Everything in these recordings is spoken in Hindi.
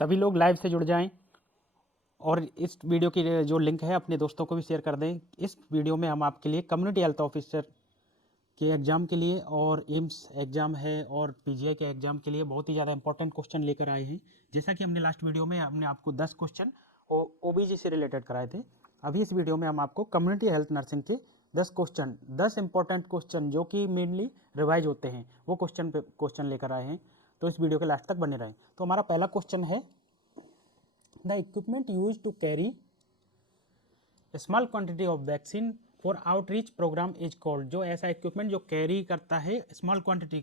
सभी लोग लाइव से जुड़ जाएं और इस वीडियो की जो लिंक है अपने दोस्तों को भी शेयर कर दें। इस वीडियो में हम आपके लिए कम्युनिटी हेल्थ ऑफिसर के एग्ज़ाम के लिए और एम्स एग्ज़ाम है और पीजीआई के एग्ज़ाम के लिए बहुत ही ज़्यादा इंपॉर्टेंट क्वेश्चन लेकर आए हैं। जैसा कि हमने लास्ट वीडियो में हमने आपको 10 क्वेश्चन ओबीजी से रिलेटेड कराए थे। अभी इस वीडियो में हम आपको कम्युनिटी हेल्थ नर्सिंग के 10 इंपॉर्टेंट क्वेश्चन जो कि मेनली रिवाइज होते हैं वो क्वेश्चन लेकर आए हैं। तो इस वीडियो के लास्ट तक बने रहें। तो हमारा पहला क्वेश्चन है, the equipment use to carry small quantity of vaccine for outreach program is called. जो ऐसा इक्विपमेंट जो कैरी करता है स्मॉल क्वांटिटी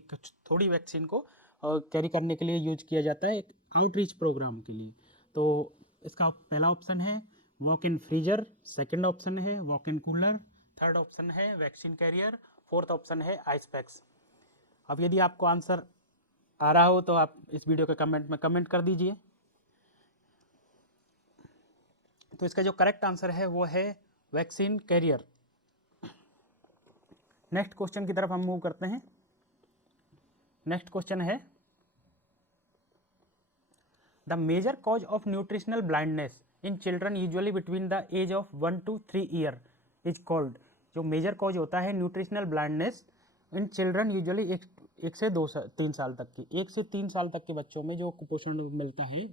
थोड़ी वैक्सीन को कैरी करने के लिए यूज किया जाता है एक आउटरीच प्रोग्राम के लिए। तो इसका पहला ऑप्शन है walk in freezer, second option है walk in cooler, third option है वैक्सीन कैरियर, फोर्थ ऑप्शन है आइस पैक्स। अब यदि आपको आंसर आ रहा हो तो आप इस वीडियो के कमेंट में कमेंट कर दीजिए। तो इसका जो करेक्ट आंसर है वो है वैक्सीन कैरियर। नेक्स्ट क्वेश्चन की तरफ हम मूव करते हैं। नेक्स्ट क्वेश्चन है, the major cause of nutritional blindness in children usually between the age of 1 to 3 year is called. जो मेजर कॉज होता है nutritional blindness in children usually एक से 3 साल तक की 1 से 3 साल तक के बच्चों में जो कुपोषण मिलता है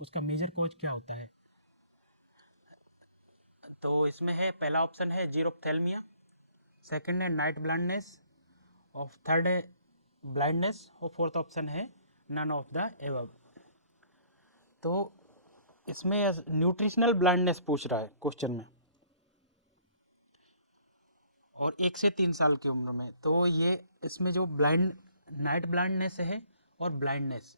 उसका मेजर कॉज क्या होता है। तो इसमें है पहला ऑप्शन है जीरोप्थेल्मिया, सेकंड है नाइट ब्लाइंडनेस और थर्ड है ब्लाइंडनेस और फोर्थ ऑप्शन है नन ऑफ द एबव। तो इसमें न्यूट्रिशनल ब्लाइंडनेस पूछ रहा है क्वेश्चन में और 1 से 3 साल की उम्र में। तो ये इसमें जो नाइट ब्लाइंडनेस है और ब्लाइंडनेस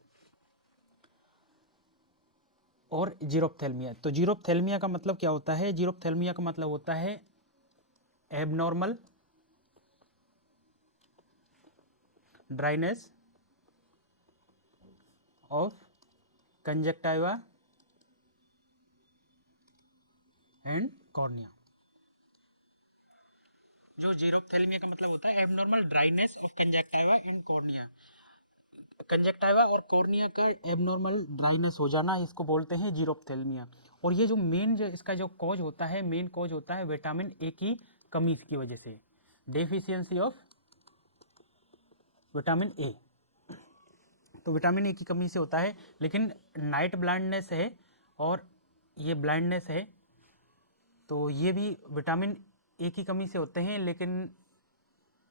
और जीरोप्थेल्मिया। तो जीरोप्थेल्मिया का मतलब क्या होता है? जीरोप्थेल्मिया का मतलब होता है abnormal dryness of conjunctiva and cornea. जो जीरोप्थेल्मिया का मतलब होता है abnormal dryness of conjunctiva and cornea. Conjunctiva और कॉर्निया का एबनॉर्मल ड्राइनेस हो जाना इसको बोलते हैं जीरोप्थेल्मिया। और ये जो मेन जो इसका जो कॉज होता है मेन कॉज होता है विटामिन ए की कमी की वजह से, डेफिशिएंसी ऑफ विटामिन ए। तो विटामिन ए की कमी से होता है। लेकिन नाइट ब्लाइंडनेस है और ये ब्लाइंडनेस है तो ये भी विटामिन ए की कमी से होते हैं। लेकिन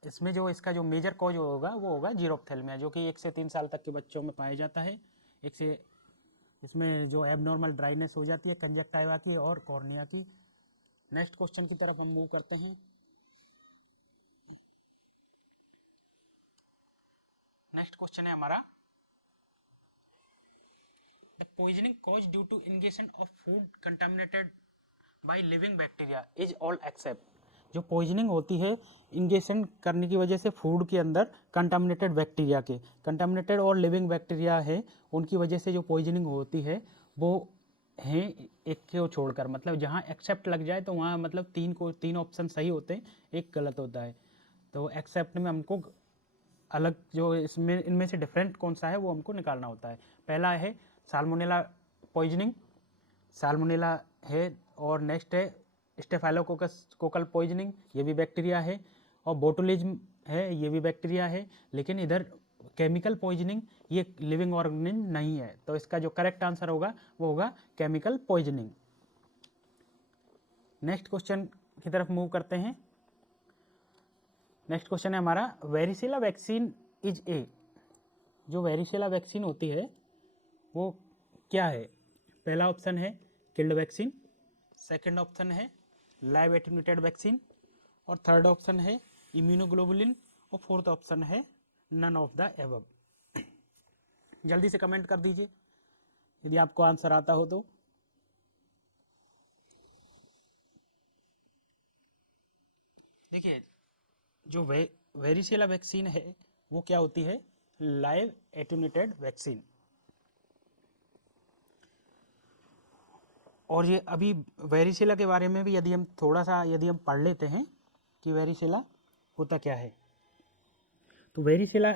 इसमें जो इसका जो मेजर कॉज होगा वो होगा जीरोप्थेल्मिया जो कि 1 से 3 साल तक के बच्चों में पाया जाता है। एक से इसमें जो एबनॉर्मल ड्राइनेस हो जाती है कंजक्टिवा की और कॉर्निया की। नेक्स्ट क्वेश्चन की तरफ हम मूव करते हैं। नेक्स्ट क्वेश्चन है हमारा, the poisoning cause due to ingestion of food contaminated by living bacteria is all except. जो पॉइजनिंग होती है इंजेक्शन करने की वजह से फूड के अंदर कंटामिनेटेड बैक्टीरिया के, कंटामिनेटेड और लिविंग बैक्टीरिया है उनकी वजह से जो पॉइजनिंग होती है वो है एक को छोड़कर, मतलब जहाँ एक्सेप्ट लग जाए तो वहाँ मतलब तीन ऑप्शन सही होते हैं, एक गलत होता है। तो एक्सेप्ट में हमको अलग जो इसमें इनमें से डिफरेंट कौन सा है वो हमको निकालना होता है। पहला है साल्मोनेला पॉइजनिंग, साल्मोनेला है। और नेक्स्ट है स्टेफाइलोकोकस कोकल पॉइजनिंग, ये भी बैक्टीरिया है। और बोटुलिज्म है, ये भी बैक्टीरिया है। लेकिन इधर केमिकल पॉइजनिंग ये लिविंग ऑर्गेनिज्म नहीं है। तो इसका जो करेक्ट आंसर होगा वो होगा केमिकल पॉइजनिंग। नेक्स्ट क्वेश्चन की तरफ मूव करते हैं। नेक्स्ट क्वेश्चन है हमारा, वेरिसेला वैक्सीन इज ए। जो वेरिसेला वैक्सीन होती है वो क्या है? पहला ऑप्शन है किल्ड वैक्सीन, सेकंड ऑप्शन है लाइव एटेन्यूएटेड वैक्सीन और थर्ड ऑप्शन है इम्यूनोग्लोबुलिन और फोर्थ ऑप्शन है नन ऑफ द एबव। जल्दी से कमेंट कर दीजिए यदि आपको आंसर आता हो तो। देखिए जो वेरिसेला वैक्सीन है वो क्या होती है? Live attenuated vaccine. और ये अभी वेरिसेला के बारे में भी यदि हम थोड़ा सा पढ़ लेते हैं कि वेरिसेला होता क्या है। तो वेरिसेला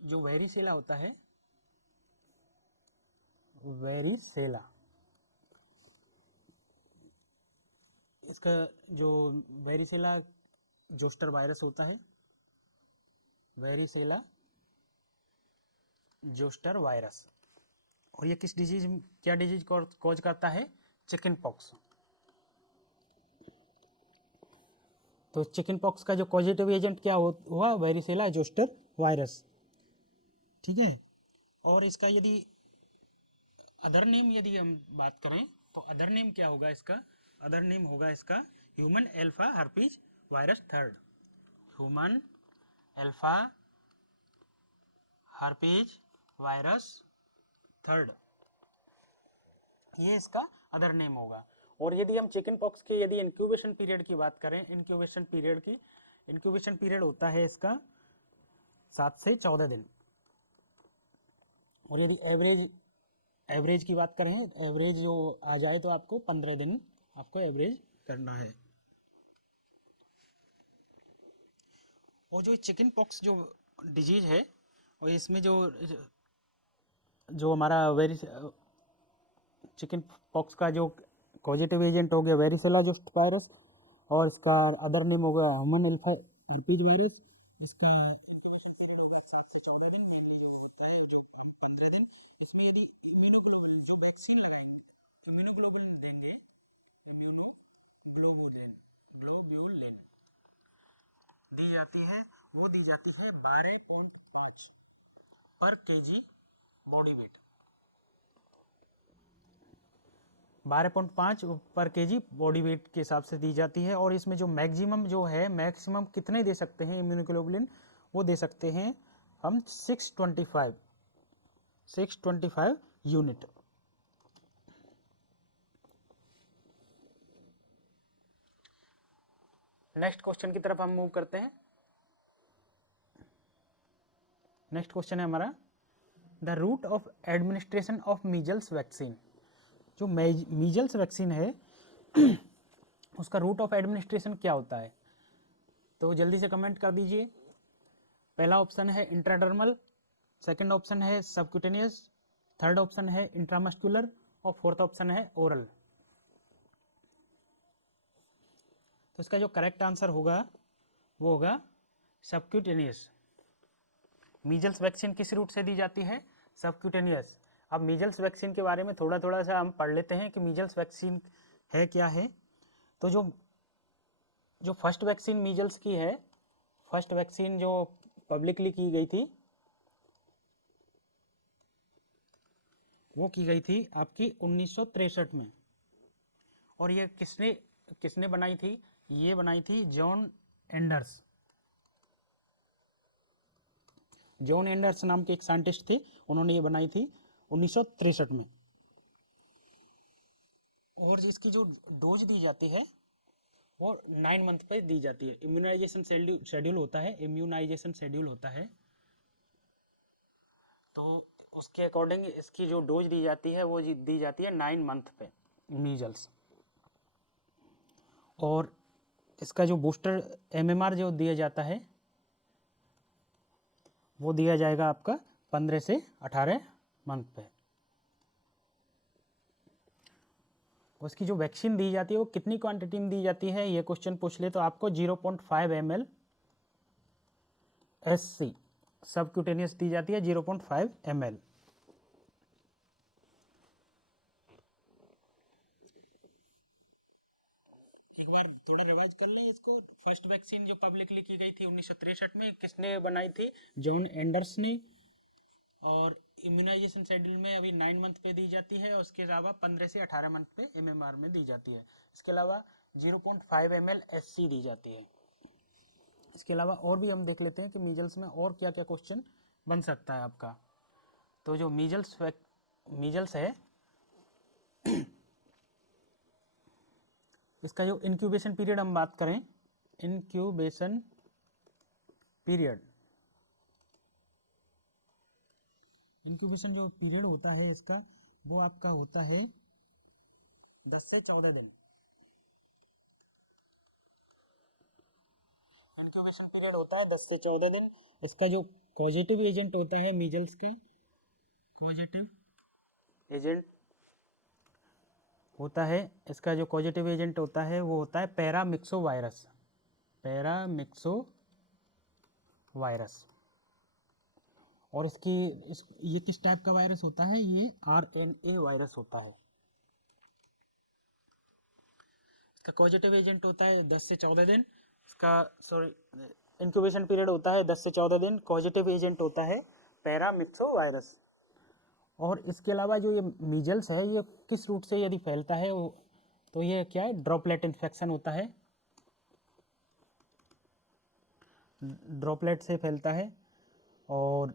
जो वेरिसेला होता है वेरिसेला। इसका जो वेरिसेला जोस्टर वायरस होता है, वेरिसेला जोस्टर वायरस, और ये किस डिजीज, क्या डिजीज कॉज करता है? Chicken pox. तो चिकन पॉक्स का जो कॉजेटिव एजेंट क्या हुआ? Varicella zoster virus. ठीक है। और इसका यदि अदर नेम यदि हम बात करें तो अदर नेम क्या होगा इसका? अदर नेम होगा इसका human alpha herpes virus third. Human alpha herpes virus third, ये इसका अदर नेम होगा। और यदि हम चिकन पॉक्स के यदि इंक्यूबेशन पीरियड की बात करें, इंक्यूबेशन पीरियड होता है इसका 7 से 14 दिन। और यदि एवरेज की बात करें, एवरेज जो आ जाए तो आपको 15 दिन आपको एवरेज करना है। और जो चिकन पॉक्स जो डिजीज है, और इसमें जो हमारा चिकन पॉक्स का जो कॉजेटिव एजेंट हो गया वेरिसेला जोस्ट वायरस, और इसका अदर नेम हो गया ह्यूमन एल्फा हर्पीज वायरस। इसका इंक्यूबेशन पीरियड होगा 7 से 14 दिन, मेनली जो होता है जो 15 दिन। इसमें यदि इम्यूनोग्लोबुलिन जो वैक्सीन लगाएंगे, इम्यूनोग्लोबुलिन देंगे, इम्यूनोग्लोबुलिन ग्लोब्यूलिन दी जाती है, वो दी जाती है 12.5 पर केजी बॉडी वेट। 12.5 पर केजी बॉडी वेट के हिसाब से दी जाती है। और इसमें जो मैक्सिमम कितने दे सकते हैं इम्यूनोग्लोबुलिन? वो दे सकते हैं हम 625 यूनिट। नेक्स्ट क्वेश्चन की तरफ हम मूव करते हैं। नेक्स्ट क्वेश्चन है हमारा, the route of administration of measles vaccine. जो मीजल्स वैक्सीन है उसका रूट ऑफ एडमिनिस्ट्रेशन क्या होता है? तो जल्दी से कमेंट कर दीजिए। पहला ऑप्शन है इंट्राडर्मल, सेकंड ऑप्शन है सबक्यूटेनियस, थर्ड ऑप्शन है इंट्रामस्कुलर, और फोर्थ ऑप्शन है ओरल। तो इसका जो करेक्ट आंसर होगा वो होगा सबक्यूटेनियस। मीजल्स वैक्सीन किस रूट से दी जाती है? सबक्यूटेनियस। अब मीजल्स वैक्सीन के बारे में थोड़ा सा हम पढ़ लेते हैं कि मीजल्स वैक्सीन है क्या है। तो जो फर्स्ट वैक्सीन मीजल्स की है, फर्स्ट वैक्सीन जो पब्लिकली की गई थी, वो की गई थी आपकी 1963 में। और ये किसने बनाई थी? ये बनाई थी जॉन एंडर्स। जॉन एंडर्स नाम के एक साइंटिस्ट थे, उन्होंने ये बनाई थी 1963 में। और इसकी जो डोज दी जाती है वो 9 मंथ पे दी जाती है। इम्यूनाइजेशन शेड्यूल होता है, तो उसके अकॉर्डिंग इसकी जो डोज दी जाती है वो दी जाती है 9 मंथ पे मीजल्स। और इसका जो बूस्टर एमएमआर जो दिया जाता है वो दिया जाएगा आपका 15 से 18 मंथ पे। उसकी जो वैक्सीन दी जाती है वो कितनी क्वांटिटी में दी जाती है? ये क्वेश्चन पूछ ले तो आपको 0.5 ml SC सबक्यूटेनियस दी जाती है, 0.5 ml। एक बार थोड़ा रिवाइज कर लें इसको। फर्स्ट वैक्सीन जो पब्लिकली की गई थी 1963 में, किसने बनाई थी? जॉन एंडर्स ने। और इम्यूनाइजेशन शेड्यूल में अभी 9 मंथ पे दी जाती है, उसके अलावा 15 से 18 मंथ पे एमएमआर में दी जाती है। इसके अलावा 0.5 ml SC दी जाती है। इसके अलावा और भी हम देख लेते हैं कि मीजल्स में और क्या क्या क्वेश्चन बन सकता है आपका। तो जो मीजल्स है, इसका जो इंक्यूबेशन पीरियड हम बात करें, इंक्यूबेशन पीरियड जो पीरियड होता है इसका, वो आपका होता है 10 से 14 दिन। इंक्यूबेशन पीरियड होता है 10 से 14 दिन। इसका जो पॉजिटिव एजेंट होता है मीजल्स का, पॉजिटिव एजेंट होता है, इसका जो कॉजेटिव एजेंट होता है वो होता है पैरामिक्सो वायरस। Paramyxo virus. और ये किस टाइप का वायरस होता है? ये RNA वायरस होता है। इसका कॉजेटिव एजेंट होता है 10 से 14 दिन। इंक्यूबेशन पीरियड होता है 10 से 14 दिन। पॉजिटिव एजेंट होता है पैरामिक्सो वायरस। और इसके अलावा जो ये मीजल्स है ये किस रूट से यदि फैलता है तो ये क्या है? ड्रॉपलेट इन्फेक्शन होता है, ड्रॉपलेट से फैलता है। और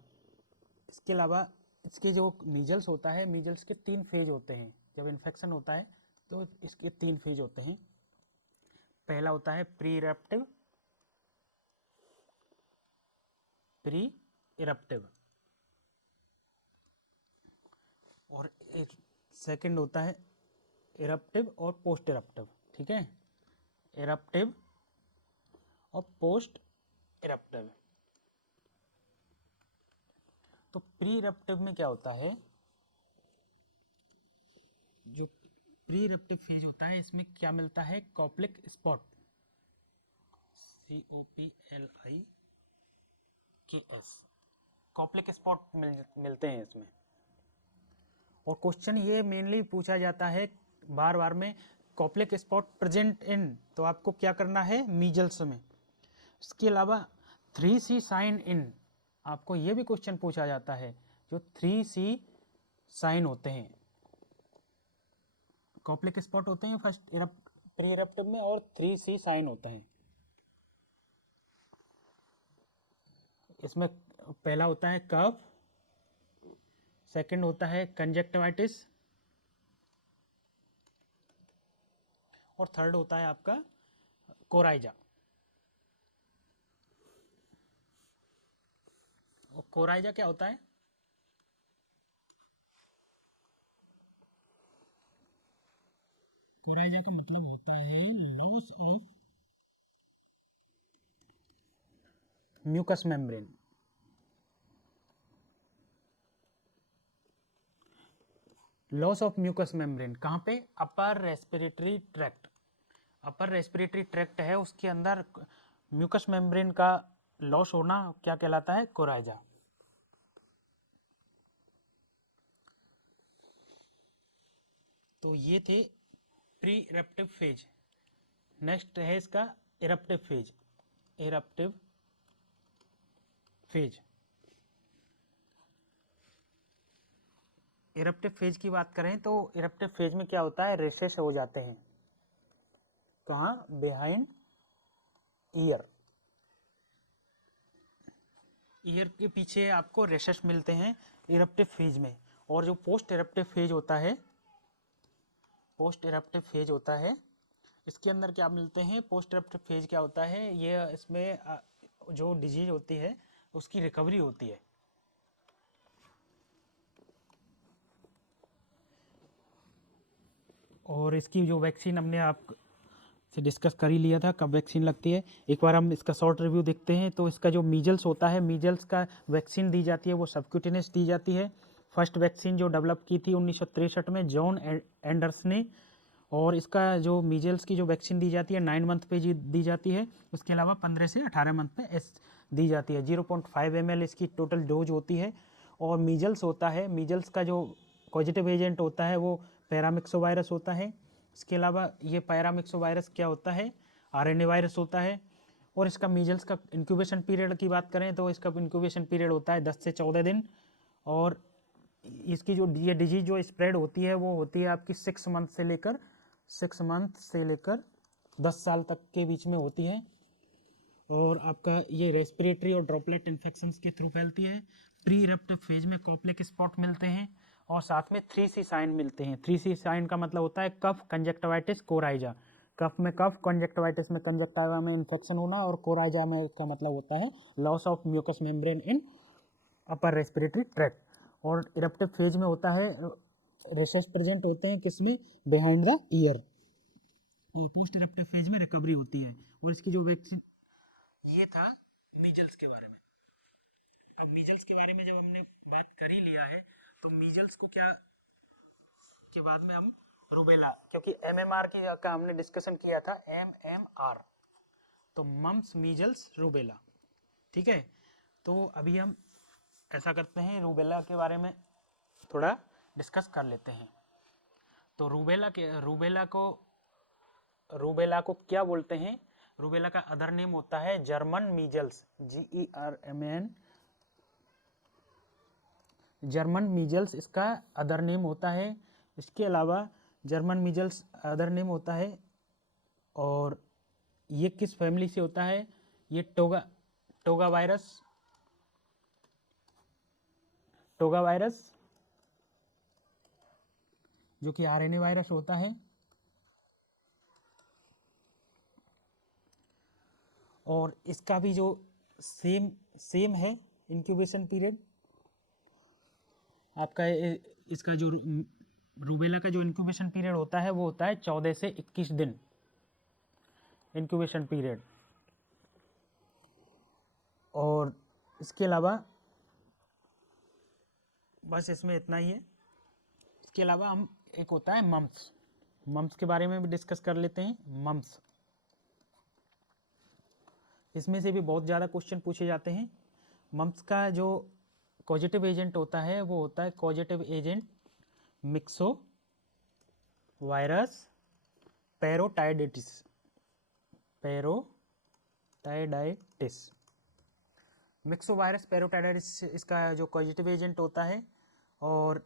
इसके अलावा इसके जो मीजल्स होता है, मीजल्स के 3 फेज होते हैं। जब इन्फेक्शन होता है तो इसके 3 फेज होते हैं। पहला होता है प्री इरप्टिव, और सेकंड होता है इरप्टिव और पोस्ट इरप्टिव। ठीक है, इरप्टिव और पोस्ट इरप्टिव। तो प्री इरप्टिव में क्या होता है? जो प्री इरप्टिव फेज होता है इसमें क्या मिलता है? Koplik spot, COPLIKS, Koplik spot मिलते हैं इसमें। और क्वेश्चन ये मेनली पूछा जाता है बार बार में, कॉप्लिक स्पॉट प्रेजेंट इन, तो आपको क्या करना है? मीजल्स में। इसके अलावा 3C साइन इन, आपको ये भी क्वेश्चन पूछा जाता है। जो 3C साइन होते हैं, कॉप्लिक स्पॉट होते हैं फर्स्ट प्री इरप्टिव में, और 3C साइन होता है इसमें। पहला होता है कफ, सेकंड होता है कंजक्टिवाइटिस, और थर्ड होता है आपका कोराइजा। और कोराइजा क्या होता है? कोराइजा का मतलब होता है loss of mucus membrane. Loss of mucus membrane कहाँ पे? Upper respiratory tract. Upper respiratory tract है, उसके अंदर म्यूकस मेम्ब्रेन का लॉस होना क्या कहलाता है? कोराइजा। तो ये थे प्री इरप्टिव फेज। नेक्स्ट है इसका eruptive phase. Eruptive phase, eruptive phase की बात करें तो इरप्टिव फेज में क्या होता है? रेशेस हो जाते हैं। कहाँ? बिहाइंड ईयर, ईयर के पीछे आपको रेशेस मिलते हैं इरप्टिव फेज में। और जो पोस्ट इरप्टिव फेज होता है, पोस्ट इरप्टिव फेज होता है, इसके अंदर क्या मिलते हैं? पोस्ट इरप्टिव फेज क्या होता है? ये इसमें जो डिजीज होती है उसकी रिकवरी होती है। और इसकी जो वैक्सीन हमने आप से डिस्कस कर ही लिया था कब वैक्सीन लगती है। एक बार हम इसका शॉर्ट रिव्यू देखते हैं। तो इसका जो मीजल्स होता है, मीजल्स का वैक्सीन दी जाती है वो सबक्यूटेनियस दी जाती है। फर्स्ट वैक्सीन जो डेवलप की थी 1963 में जॉन एंडर्स ने। और इसका जो मीजल्स की जो वैक्सीन दी जाती है 9 मंथ पे दी जाती है। उसके अलावा 15 से 18 मंथ पे दी जाती है। 0.5 ml इसकी टोटल डोज होती है। और मीजल्स होता है, मीजल्स का जो पॉजिटिव एजेंट होता है वो पैरामिक्सो वायरस होता है। इसके अलावा ये पैरामिक्सो वायरस क्या होता है? RNA वायरस होता है। और इसका मीजल्स का इंक्यूबेशन पीरियड की बात करें तो इसका इंक्यूबेशन पीरियड होता है 10 से 14 दिन। और इसकी जो ये डिजीज जो स्प्रेड होती है वो होती है आपकी 6 मंथ से लेकर 10 साल तक के बीच में होती है। और आपका ये रेस्पिरेटरी और ड्रॉपलेट इन्फेक्शंस के थ्रू फैलती है। प्री इरप्टिव फेज में कॉप्लिक स्पॉट मिलते हैं, और साथ में 3C साइन मिलते हैं। 3C साइन का मतलब होता है कफ, कंजक्टिवाइटिस, कोराइजा। कफ में कफ, कंजक्टिवाइटिस में कंजक्टिवा में इन्फेक्शन होना, और कोराइजा में इसका मतलब होता है loss of mucus membrane in upper respiratory tract. और इरप्टिव फेज में होता है रेशेस प्रेजेंट होते हैं किसमें? Behind the ear. और पोस्ट इरप्टिव फेज में रिकवरी होती है। और इसकी जो वैक्सीन, ये था मीजल्स के बारे में। अब मीजल्स के बारे में जब हमने बात कर ही लिया है तो मीजल्स को क्या उसके बाद में हम रूबेला, क्योंकि MMR का हमने डिस्कशन किया था, MMR, तो मम्स, मीजल्स, रूबेला। ठीक है, तो अभी हम ऐसा करते हैं, रूबेला के बारे में थोड़ा डिस्कस कर लेते हैं। तो रूबेला को क्या बोलते हैं? रूबेला का अदर नेम होता है German measles, GERMN, German measles इसका अदर नेम होता है। इसके अलावा जर्मन मीजल्स अदर नेम होता है, और ये किस फैमिली से होता है? ये टोगा वायरस जो कि RNA वायरस होता है, और इसका भी जो सेम है इंक्यूबेशन पीरियड आपका। इसका जो रूबेला का जो इंक्यूबेशन पीरियड होता है वो होता है 14 से 21 दिन इंक्यूबेशन पीरियड। और इसके अलावा बस इसमें इतना ही है। इसके अलावा हम एक होता है मम्स के बारे में भी डिस्कस कर लेते हैं। मम्स, इसमें से भी बहुत ज़्यादा क्वेश्चन पूछे जाते हैं। मम्स का जो कॉजेटिव एजेंट होता है वो होता है कॉजेटिव एजेंट मिक्सो वायरस पैरोटाइडाइटिस। मिक्सोवायरस पैरोटाइडाइटिस इसका जो कॉजेटिव एजेंट होता है, और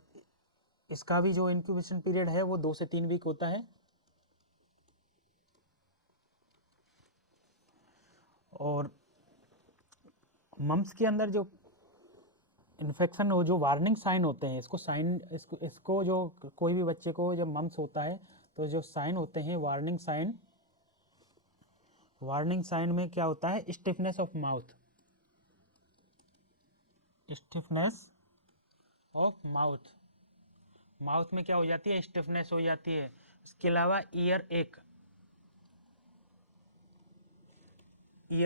इसका भी जो इंक्यूबेशन पीरियड है वो 2 से 3 वीक होता है। और मम्स के अंदर जो इन्फेक्शन हो, जो वार्निंग साइन होते हैं, इसको जो कोई भी बच्चे को जब मम्स होता है तो जो साइन होते हैं वार्निंग साइन में क्या होता है? स्टिफनेस ऑफ माउथ में क्या हो जाती है? स्टिफनेस हो जाती है। इसके अलावा ईयर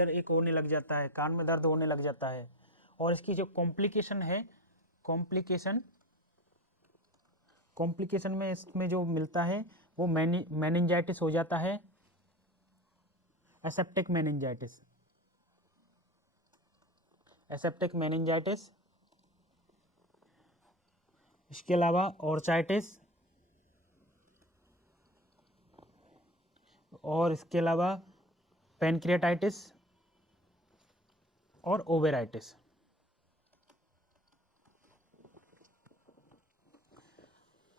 एक होने लग जाता है, कान में दर्द होने लग जाता है। और इसकी जो कॉम्प्लिकेशन है, कॉम्प्लिकेशन में इसमें जो मिलता है वो मेनिंजाइटिस हो जाता है, एसेप्टिक मेनिंजाइटिस। इसके अलावा ऑर्चाइटिस, और इसके अलावा पैनक्रियाटाइटिस और ओवेराइटिस।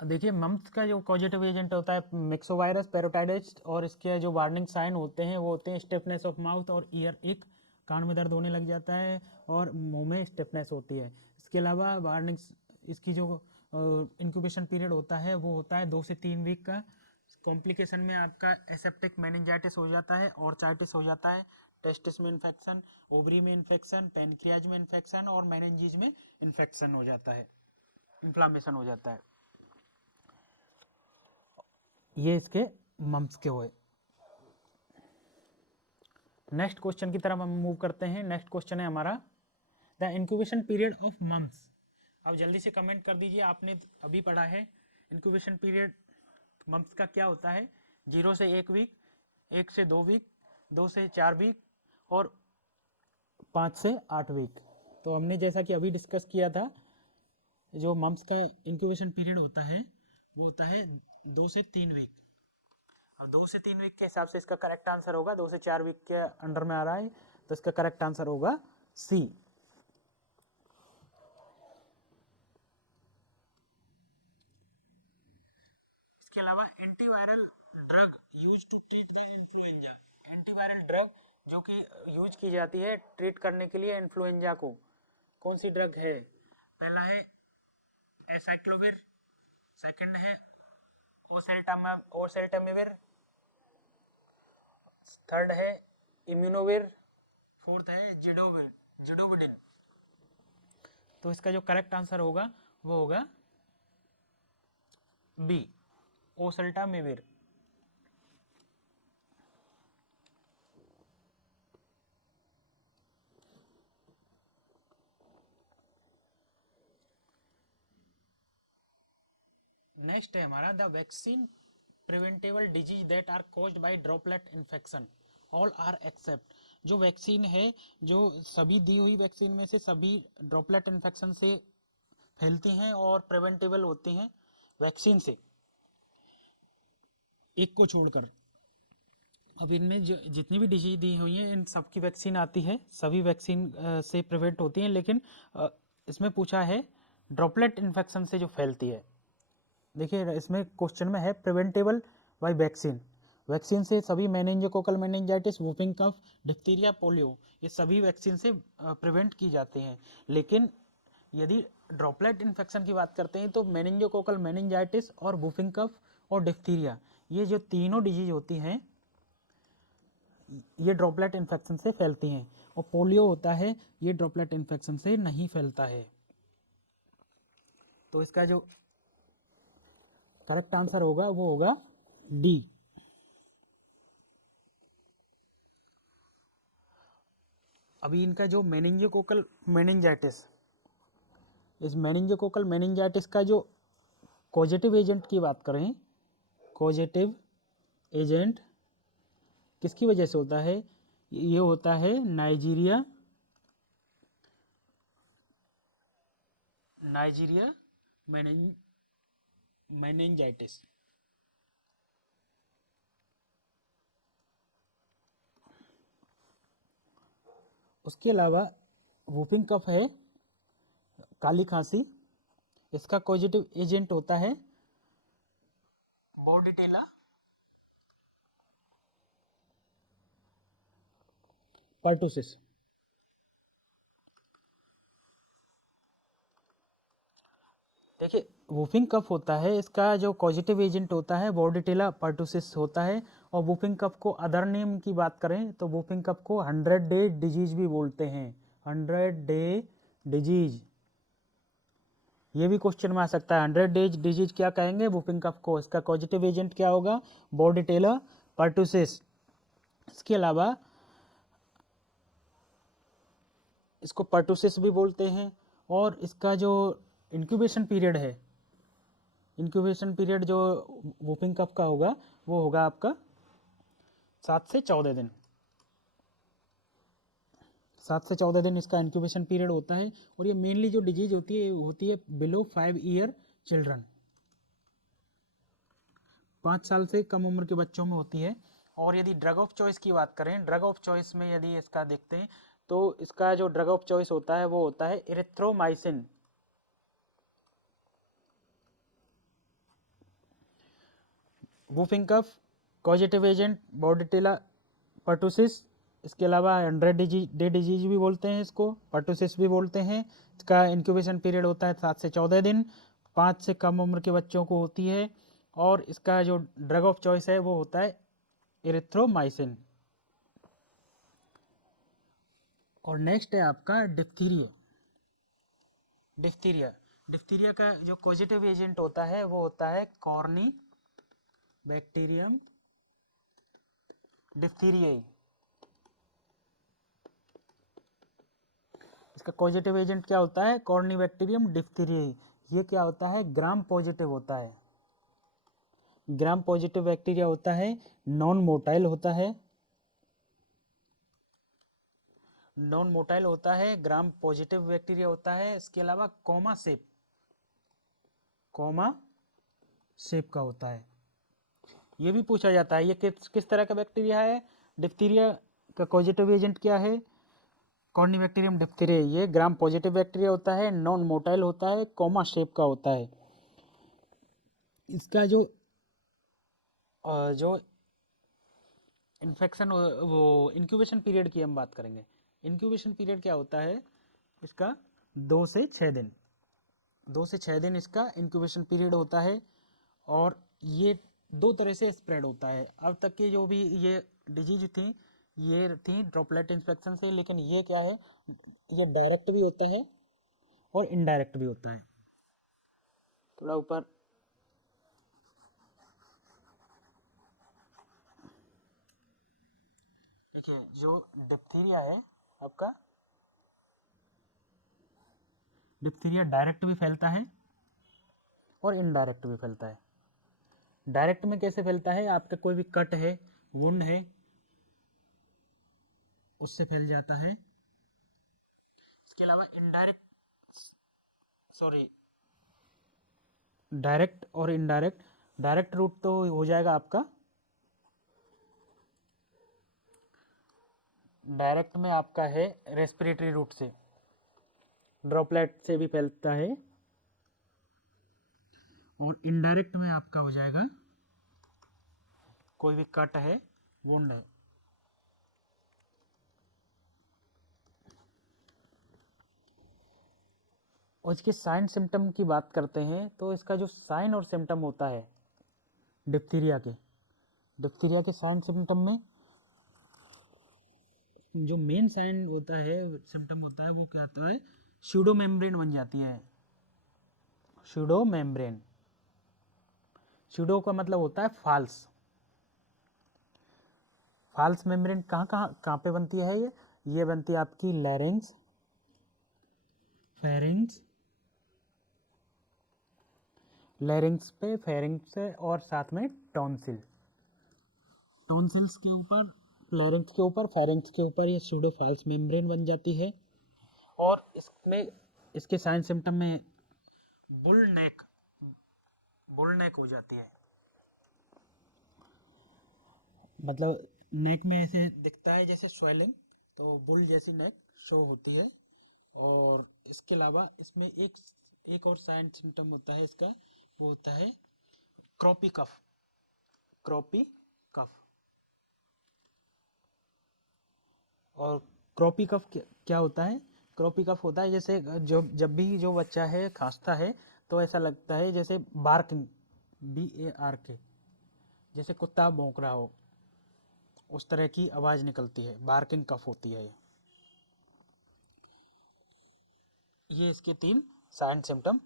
देखिए, मम्स का जो कॉजेटिव एजेंट होता है मिक्सोवायरस पैरोटाइडाइटिस, और इसके जो वार्निंग साइन होते हैं वो होते हैं स्टिफनेस ऑफ माउथ और ईयर एक, कान में दर्द होने लग जाता है और मुंह में स्टिफनेस होती है। इसके अलावा इसकी जो इंक्यूबेशन पीरियड होता है वो होता है 2 से 3 वीक का। कॉम्प्लिकेशन में आपका एसेप्टिक मेनिंजाइटिस हो जाता है, ऑर्चाइटिस हो जाता है, टेस्टिस में इन्फेक्शन, ओवरी में इन्फेक्शन, पैनक्रियाज में इन्फेक्शन और मेनिंजीज में इन्फेक्शन हो जाता है, इन्फ्लामेशन हो जाता है। ये इसके मम्स के हुए। नेक्स्ट क्वेश्चन की तरफ हम मूव करते हैं। नेक्स्ट क्वेश्चन है हमारा the incubation period of mumps. अब जल्दी से कमेंट कर दीजिए, आपने अभी पढ़ा है इंक्यूबेशन पीरियड मम्स का क्या होता है? 0 से 1 वीक, 1 से 2 वीक, 2 से 4 वीक और 5 से 8 वीक। तो हमने जैसा कि अभी डिस्कस किया था, जो मम्स का इंक्यूबेशन पीरियड होता है वो होता है 2 से 3 वीक। अब 2 से 3 वीक के हिसाब से इसका करेक्ट आंसर होगा, 2 से 4 वीक के अंडर में आ रहा है, तो इसका करेक्ट आंसर होगा सी। इसके अलावा antiviral drug use to treat the influenza. Antiviral drug जो कि यूज की जाती है ट्रीट करने के लिए इन्फ्लुएंजा को, कौन सी ड्रग है? पहला है एसाइक्लोविर, सेकंड है ओसेल्टामिविर, थर्ड है इम्यूनोविर, फोर्थ है जिडोविडिन। तो इसका जो करेक्ट आंसर होगा वो होगा बी, ओसेल्टामिविर। नेक्स्ट है हमारा the vaccine preventable disease that are caused by droplet infection all are except. जो वैक्सीन है, जो सभी दी हुई वैक्सीन में से सभी ड्रॉपलेट इन्फेक्शन से फैलती हैं और प्रिवेंटेबल होती हैं वैक्सीन से, एक को छोड़कर। अब इनमें जो जितनी भी डिजीज दी हुई हैं इन सबकी वैक्सीन आती है, सभी वैक्सीन से प्रिवेंट होती हैं, लेकिन इसमें पूछा है ड्रॉपलेट इन्फेक्शन से जो फैलती है। देखिए इसमें क्वेश्चन में है प्रिवेंटेबल बाय वैक्सीन, वैक्सीन से सभी मेनिंजोकोकल मेनिंजाइटिस, वूफिंग कफ, डिप्थीरिया, पोलियो ये सभी वैक्सीन से प्रिवेंट की जाती हैं। लेकिन यदि ड्रॉपलेट इन्फेक्शन की बात करते हैं तो मेनिंजोकोकल मेनिंजाइटिस और वूफिंग कफ और डिप्थीरिया ये जो तीनों डिजीज होती हैं ये ड्रॉपलेट इन्फेक्शन से फैलती हैं, और पोलियो होता है ये ड्रॉपलेट इन्फेक्शन से नहीं फैलता है। तो इसका जो करेक्ट आंसर होगा वो होगा डी। अभी इनका जो मेनिंजोकोकल मेनिंजाइटिस, इस मेनिंजोकोकल मेनिंजाइटिस का जो कॉजेटिव एजेंट की बात करें, कॉजेटिव एजेंट किसकी वजह से होता है, ये होता है नाइजीरिया मेनिंजाइटिस। उसके अलावा वूफिंग कफ है, काली खांसी, इसका कॉजेटिव एजेंट होता है बॉर्डेटेला पर्टुसिस। देखिए वूफिंग कफ होता है, इसका जो कॉजेटिव एजेंट होता है बॉर्डेटेला पर्टुसिस होता है। और वूफिंग कफ को अदर नेम की बात करें तो वूफिंग कफ को 100 डे डिजीज भी बोलते हैं, 100 डे डिजीज। ये भी क्वेश्चन में आ सकता है 100 डेज डिजीज क्या कहेंगे वूफिंग कफ को, इसका पॉजिटिव एजेंट क्या होगा बॉर्डेटेला पर्टुसिस। इसके अलावा इसको पर्टुसिस भी बोलते हैं, और इसका जो इंक्यूबेशन पीरियड है, इंक्यूबेशन पीरियड जो वूफिंग कफ का होगा वो होगा आपका 7 से 14 दिन, 7 से 14 दिन इसका इंक्यूबेशन पीरियड होता है। और ये मेनली जो डिजीज होती है बिलो 5 ईयर चिल्ड्रन, 5 साल से कम उम्र के बच्चों में होती है। और यदि ड्रग ऑफ चॉइस की बात करें, ड्रग ऑफ चॉइस में यदि इसका देखते हैं तो इसका जो ड्रग ऑफ चॉइस होता है वो होता है इरिथ्रोमाइसिन। वूफिंग कफ कॉजेटिव एजेंट बॉर्डेटेला पर्टुसिस। इसके अलावा 100 डे डिजीज भी बोलते हैं इसको, पर्टुसिस भी बोलते हैं। इसका इंक्यूबेशन पीरियड होता है 7 से 14 दिन, 5 से कम उम्र के बच्चों को होती है। और इसका जो ड्रग ऑफ चॉइस है वो होता है इरिथ्रोमाइसिन। और नेक्स्ट है आपका डिप्थीरिया। डिप्थीरिया डिप्थीरिया का जो पॉजिटिव एजेंट होता है वो होता है कॉर्नी बैक्टीरियम डिप्थीरियाई। इसका पॉजिटिव एजेंट क्या होता है कॉर्नी बैक्टीरियम डिप्थीरियाई। ये क्या होता है ग्राम पॉजिटिव होता है, ग्राम पॉजिटिव बैक्टीरिया होता है, नॉन मोटाइल होता है, नॉन मोटाइल होता है, ग्राम पॉजिटिव बैक्टीरिया होता है। इसके अलावा कोमा शेप का होता है। ये भी पूछा जाता है ये किस तरह का बैक्टीरिया है, डिप्थीरिया का पॉजिटिव एजेंट क्या है कॉर्नीबैक्टीरियम डिप्थीरिया। ये ग्राम पॉजिटिव बैक्टीरिया होता है, नॉन मोटाइल होता है, कोमा शेप का होता है। इसका जो इन्फेक्शन वो इंक्यूबेशन पीरियड की हम बात करेंगे। इंक्यूबेशन पीरियड क्या होता है इसका 2 से 6 दिन, 2 से 6 दिन इसका इंक्यूबेशन पीरियड होता है। और ये 2 तरह से स्प्रेड होता है। अब तक के जो भी ये डिजीज थी ये थी ड्रॉपलेट इन्फेक्शन से, लेकिन ये क्या है ये डायरेक्ट भी होता है और इनडायरेक्ट भी होता है। थोड़ा ऊपर देखिए जो डिप्थीरिया है आपका, डिप्थीरिया डायरेक्ट भी फैलता है और इनडायरेक्ट भी फैलता है। डायरेक्ट में कैसे फैलता है, आपका कोई भी कट है, वुंड है, उससे फैल जाता है। इसके अलावा इनडायरेक्ट, सॉरी, डायरेक्ट और इनडायरेक्ट, डायरेक्ट रूट तो हो जाएगा आपका, डायरेक्ट में आपका है रेस्पिरेटरी रूट से, ड्रॉपलेट से भी फैलता है। और इनडायरेक्ट में आपका हो जाएगा कोई भी कट है, वुंड है। और इसके साइन सिम्टम की बात करते हैं तो इसका जो साइन और सिम्टम होता है डिप्थीरिया के साइन सिम्टम में जो मेन साइन होता है, सिम्टम होता है, वो क्या होता है, स्यूडो मेम्ब्रेन बन जाती है। स्यूडो मेम्ब्रेन, स्यूडो का मतलब होता है फाल्स, फाल्स मेम्ब्रेन कहाँ पे बनती है, ये बनती है आपकी लैरिंग्स, फेरिंग्स, लैरिंग्स पे, फेरिंग्स और साथ में टॉन्सिल, टॉन्सिल्स के ऊपर, लैरिंग्स के ऊपर, फेरिंग्स के ऊपर ये स्यूडो फाल्स मेम्ब्रेन बन जाती है। और इसमें इसके साइन सिम्टम में बुल नेक हो जाती है, मतलब नेक में ऐसे दिखता है जैसे स्वेलिंग, तो बुल जैसी नेक शो होती है। और इसके अलावा इसमें एक और साइन सिम्टम होता है इसका, वो होता है क्रॉपी कफ, क्रॉपी कफ। और क्रॉपी कफ क्या होता है, क्रॉपी कफ होता है जैसे जब भी जो बच्चा है खांसता है तो ऐसा लगता है जैसे बार्किंग, BARK, जैसे कुत्ता भौंक रहा हो, उस तरह की आवाज़ निकलती है, बार्किंग कफ होती है। ये इसके 3 साइन सिम्टम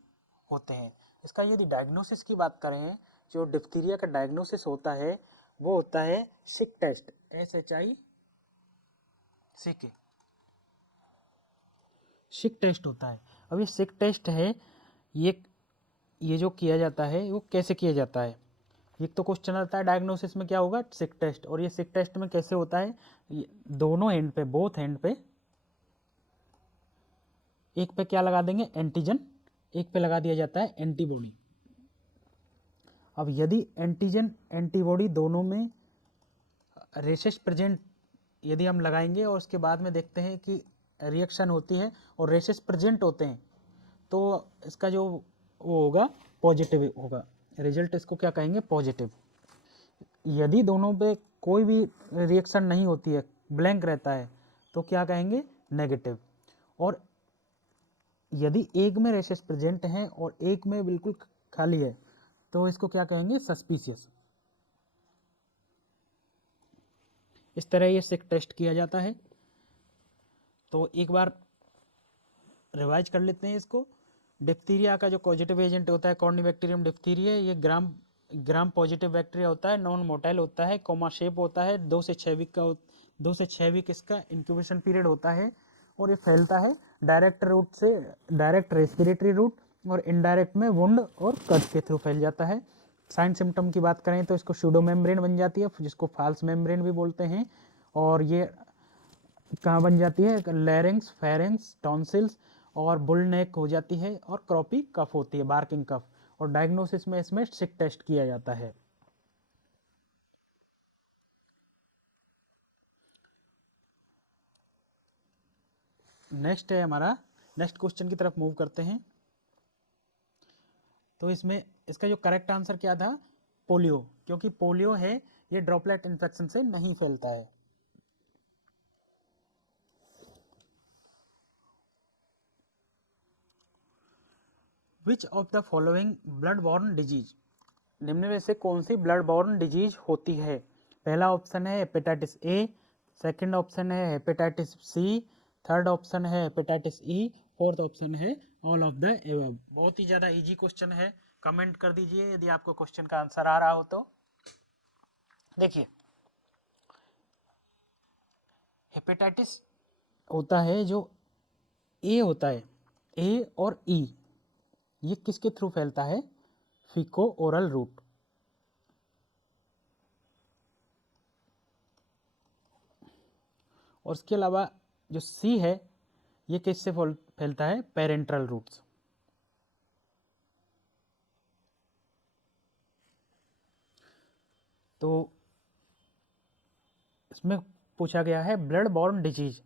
होते हैं। इसका यदि डायग्नोसिस की बात करें, जो डिप्थीरिया का डायग्नोसिस होता है वो होता है सिक टेस्ट, SHICK, सिक टेस्ट होता है। अब ये सिक टेस्ट है, ये जो किया जाता है वो कैसे किया जाता है, एक तो क्वेश्चन आता है डायग्नोसिस में क्या होगा, सिक टेस्ट। और ये सिक टेस्ट में कैसे होता है, दोनों एंड पे, बोथ एंड पे, एक पे क्या लगा देंगे एंटीजन, एक पे लगा दिया जाता है एंटीबॉडी। अब यदि एंटीजन एंटीबॉडी दोनों में रेशेस प्रेजेंट यदि हम लगाएंगे और उसके बाद में देखते हैं कि रिएक्शन होती है और रेशेस प्रेजेंट होते हैं, तो इसका जो वो होगा पॉजिटिव होगा, रिजल्ट इसको क्या कहेंगे, पॉजिटिव। यदि दोनों पे कोई भी रिएक्शन नहीं होती है, ब्लैंक रहता है, तो क्या कहेंगे, नेगेटिव। और यदि एक में रेशेस प्रेजेंट हैं और एक में बिल्कुल खाली है, तो इसको क्या कहेंगे, सस्पिशियस। इस तरह ये सिक टेस्ट किया जाता है। तो एक बार रिवाइज कर लेते हैं इसको। डिप्थीरिया का जो पॉजिटिव एजेंट होता है कॉर्निबैक्टीरियम डिप्थीरिया, ये ग्राम पॉजिटिव बैक्टीरिया होता है, नॉन मोटाइल होता है, कोमा शेप होता है, 2 से 6 वीक इसका इंक्यूबेशन पीरियड होता है। और ये फैलता है डायरेक्ट रूट से, डायरेक्ट रेस्पिरेटरी रूट, और इनडायरेक्ट में वुंड और कट के थ्रू फैल जाता है। साइन सिम्टम की बात करें तो इसको स्यूडो मेम्ब्रेन बन जाती है, जिसको फाल्स मेम्ब्रेन भी बोलते हैं। और ये कहाँ बन जाती है, लैरिंग्स, फेरिंग्स, टॉन्सिल्स, और बुल नेक हो जाती है, और क्रॉपी कफ होती है, बार्किंग कफ। और डायग्नोसिस में इसमें सिक टेस्ट किया जाता है। नेक्स्ट है हमारा, नेक्स्ट क्वेश्चन की तरफ मूव करते हैं। तो इसमें इसका जो करेक्ट आंसर क्या था, पोलियो, क्योंकि पोलियो है ये ड्रॉपलेट इन्फेक्शन से नहीं फैलता है। Which of the following blood borne disease, निम्न में से कौन सी ब्लड बॉर्न डिजीज होती है। पहला ऑप्शन है हेपेटाइटिस ए, सेकंड ऑप्शन है हेपेटाइटिस सी, थर्ड ऑप्शन है हेपेटाइटिस ई, फोर्थ ऑप्शन है ऑल ऑफ द एबव। बहुत ही ज़्यादा इजी क्वेश्चन है, कमेंट कर दीजिए यदि आपको क्वेश्चन का आंसर आ रहा हो तो। देखिए, हेपेटाइटिस होता है जो ए होता है, ए और ई, ये किसके थ्रू फैलता है, फीको ओरल रूट। और इसके अलावा जो सी है ये किससे फैलता है, पेरेंट्रल रूट्स। तो इसमें पूछा गया है ब्लड बॉर्न डिजीज,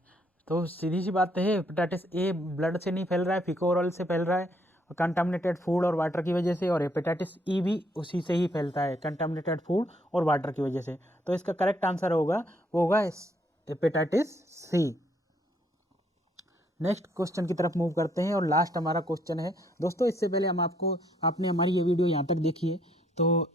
तो सीधी सी बात है हेपेटाइटिस ए ब्लड से नहीं फैल रहा है, फीको ओरल से फैल रहा है कंटामिनेटेड फूड और वाटर की वजह से, और हेपेटाइटिस ई भी उसी से ही फैलता है कंटामिनेटेड फूड और वाटर की वजह से। तो इसका करेक्ट आंसर होगा वो होगा हेपेटाइटिस सी। नेक्स्ट क्वेश्चन की तरफ मूव करते हैं और लास्ट हमारा क्वेश्चन है दोस्तों। इससे पहले हम आपने हमारी ये वीडियो यहाँ तक देखी है तो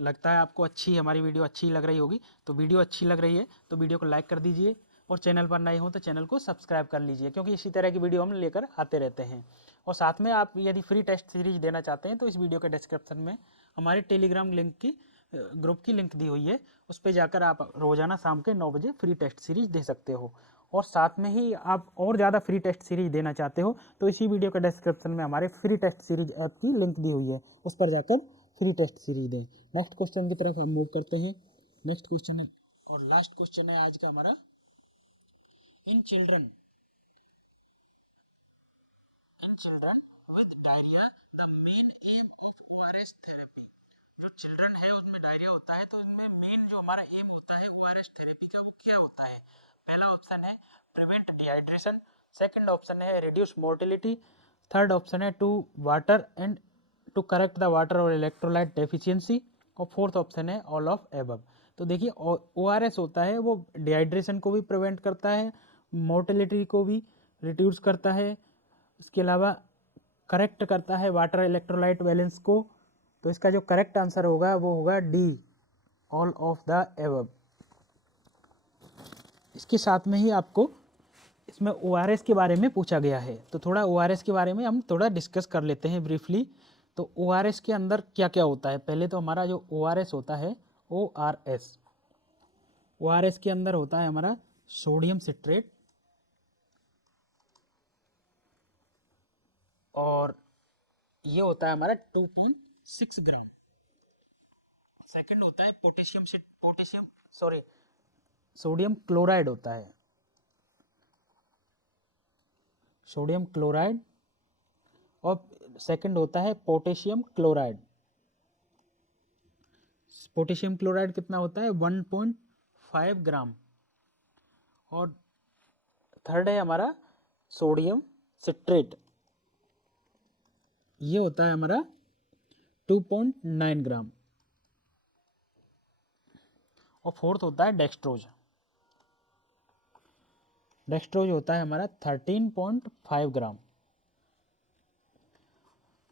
लगता है आपको हमारी वीडियो अच्छी लग रही होगी। तो वीडियो अच्छी लग रही है तो वीडियो को लाइक कर दीजिए, और चैनल पर नए हो तो चैनल को सब्सक्राइब कर लीजिए, क्योंकि इसी तरह की वीडियो हम लेकर आते रहते हैं। और साथ में आप यदि फ्री टेस्ट सीरीज देना चाहते हैं तो इस वीडियो के डिस्क्रिप्शन में हमारे टेलीग्राम लिंक की ग्रुप की लिंक दी हुई है, उस पर जाकर आप रोजाना शाम के 9 बजे फ्री टेस्ट सीरीज दे सकते हो। और साथ में ही आप और ज़्यादा फ्री टेस्ट सीरीज देना चाहते हो तो इसी वीडियो के डिस्क्रिप्शन में हमारे फ्री टेस्ट सीरीज ऐप की लिंक दी हुई है, उस पर जाकर फ्री टेस्ट सीरीज दें। नेक्स्ट क्वेश्चन की तरफ हम मूव करते हैं। नेक्स्ट क्वेश्चन है और लास्ट क्वेश्चन है आज का हमारा, in children with diarrhoea the main M of ORS therapy. जो चिल्ड्रन है उसमें डायरिया होता है तो इनमें मेन जो हमारा एम होता है ओआरएस थेरेपी का वो क्या होता है। पहला ऑप्शन है प्रिवेंट डिहाइड्रेशन, सेकंड ऑप्शन है रिड्यूस मोर्टेलिटी, थर्ड ऑप्शन है to water and to correct the water और इलेक्ट्रोलाइट डेफिशिएंसी, और फोर्थ ऑप्शन है ऑल ऑफ एबव। तो देखिए ओआरएस होता है वो डिहाइड्रेशन को भी प्रिवेंट करता है, मोर्टेलिटी को भी रिड्यूस करता है, इसके अलावा करेक्ट करता है वाटर इलेक्ट्रोलाइट बैलेंस को। तो इसका जो करेक्ट आंसर होगा वो होगा D, all of the above. इसके साथ में ही आपको इसमें ओआरएस के बारे में पूछा गया है, तो थोड़ा ओआरएस के बारे में हम थोड़ा डिस्कस कर लेते हैं ब्रीफली। तो ओआरएस के अंदर क्या क्या होता है, पहले तो हमारा जो ओआरएस होता है ओआरएस, ओआरएस के अंदर होता है हमारा सोडियम सिट्रेट, और ये होता है हमारा 2.6 ग्राम। सेकंड होता है सोडियम क्लोराइड होता है, सोडियम क्लोराइड, और सेकंड होता है पोटेशियम क्लोराइड। पोटेशियम क्लोराइड कितना होता है 1.5 ग्राम, और थर्ड है हमारा सोडियम सिट्रेट, ये होता है हमारा 2.9 ग्राम, और फोर्थ होता है डेक्सट्रोज, डेक्सट्रोज होता है हमारा 13.5 ग्राम।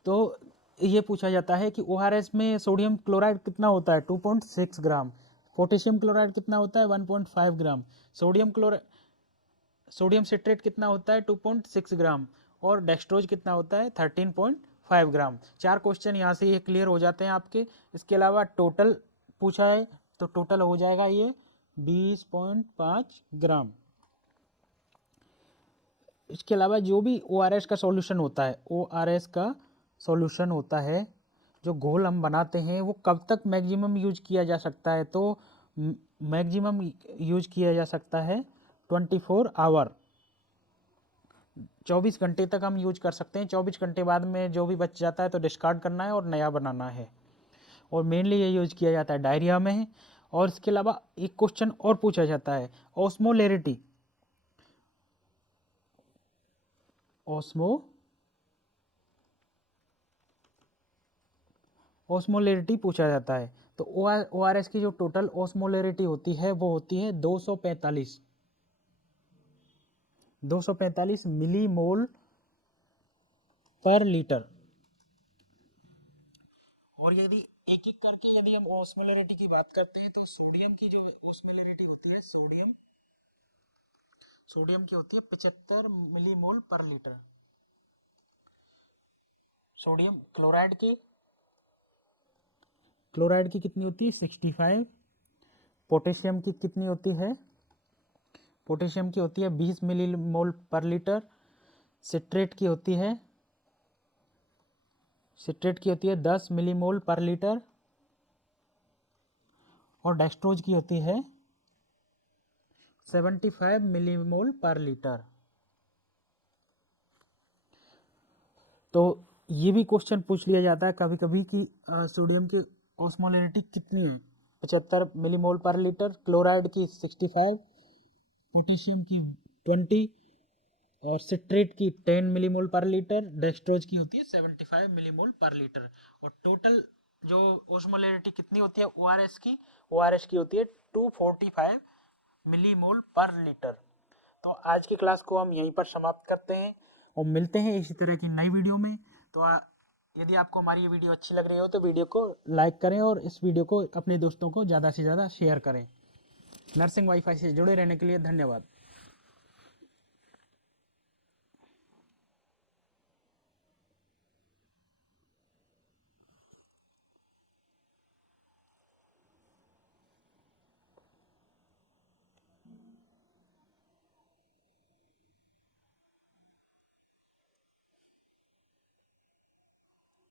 तो ये पूछा जाता है कि ओआरएस में सोडियम क्लोराइड कितना होता है 2.6 ग्राम, पोटेशियम क्लोराइड कितना होता है 1.5 ग्राम, सोडियम सिट्रेट कितना होता है 2.6 ग्राम, और डेक्सट्रोज कितना होता है 13.5 ग्राम। चार क्वेश्चन यहाँ से ये क्लियर हो जाते हैं आपके। इसके अलावा टोटल पूछा है तो टोटल हो जाएगा ये 20.5 ग्राम। इसके अलावा जो भी ओआरएस का सॉल्यूशन होता है, ओआरएस का सॉल्यूशन होता है जो घोल हम बनाते हैं वो कब तक मैक्सिमम यूज किया जा सकता है, तो मैक्सिमम यूज किया जा सकता है 24 आवर, 24 घंटे तक हम यूज कर सकते हैं। 24 घंटे बाद में जो भी बच जाता है तो डिस्कार्ड करना है और नया बनाना है, और मेनली ये यूज किया जाता है डायरिया में। और इसके अलावा एक क्वेश्चन और पूछा जाता है ऑस्मोलेरिटी, ऑस्मोलेरिटी पूछा जाता है। तो ओआरएस की जो टोटल ऑस्मोलेरिटी होती है वो होती है 245 मिली मोल पर लीटर। और यदि एक एक करके यदि हम ऑस्मोलरिटी की बात करते हैं तो सोडियम की जो ऑस्मोलरिटी होती है, सोडियम की होती है 75 मिलीमोल पर लीटर। सोडियम क्लोराइड की कितनी होती है 65। पोटेशियम की कितनी होती है, पोटेशियम की होती है 20 मिलीमोल पर लीटर। सिट्रेट की होती है 10 मिलीमोल पर लीटर, और डेक्सट्रोज की होती है 75 मिलीमोल पर लीटर। तो ये भी क्वेश्चन पूछ लिया जाता है कभी कभी कि सोडियम की ऑस्मोलैरिटी कितनी है, 75 मिलीमोल पर लीटर, क्लोराइड की 65, पोटेशियम की 20 और सिट्रेट की 10 मिलीमोल पर लीटर, डेक्सट्रोज की होती है 75 मिलीमोल पर लीटर। और टोटल जो ऑस्मोलैरिटी कितनी होती है ओआरएस की, ओआरएस की होती है 245 मिलीमोल पर लीटर। तो आज की क्लास को हम यहीं पर समाप्त करते हैं और मिलते हैं इसी तरह की नई वीडियो में। तो यदि आपको हमारी ये वीडियो अच्छी लग रही हो तो वीडियो को लाइक करें और इस वीडियो को अपने दोस्तों को ज़्यादा से ज़्यादा शेयर करें। नर्सिंग वाईफाई से जुड़े रहने के लिए धन्यवाद।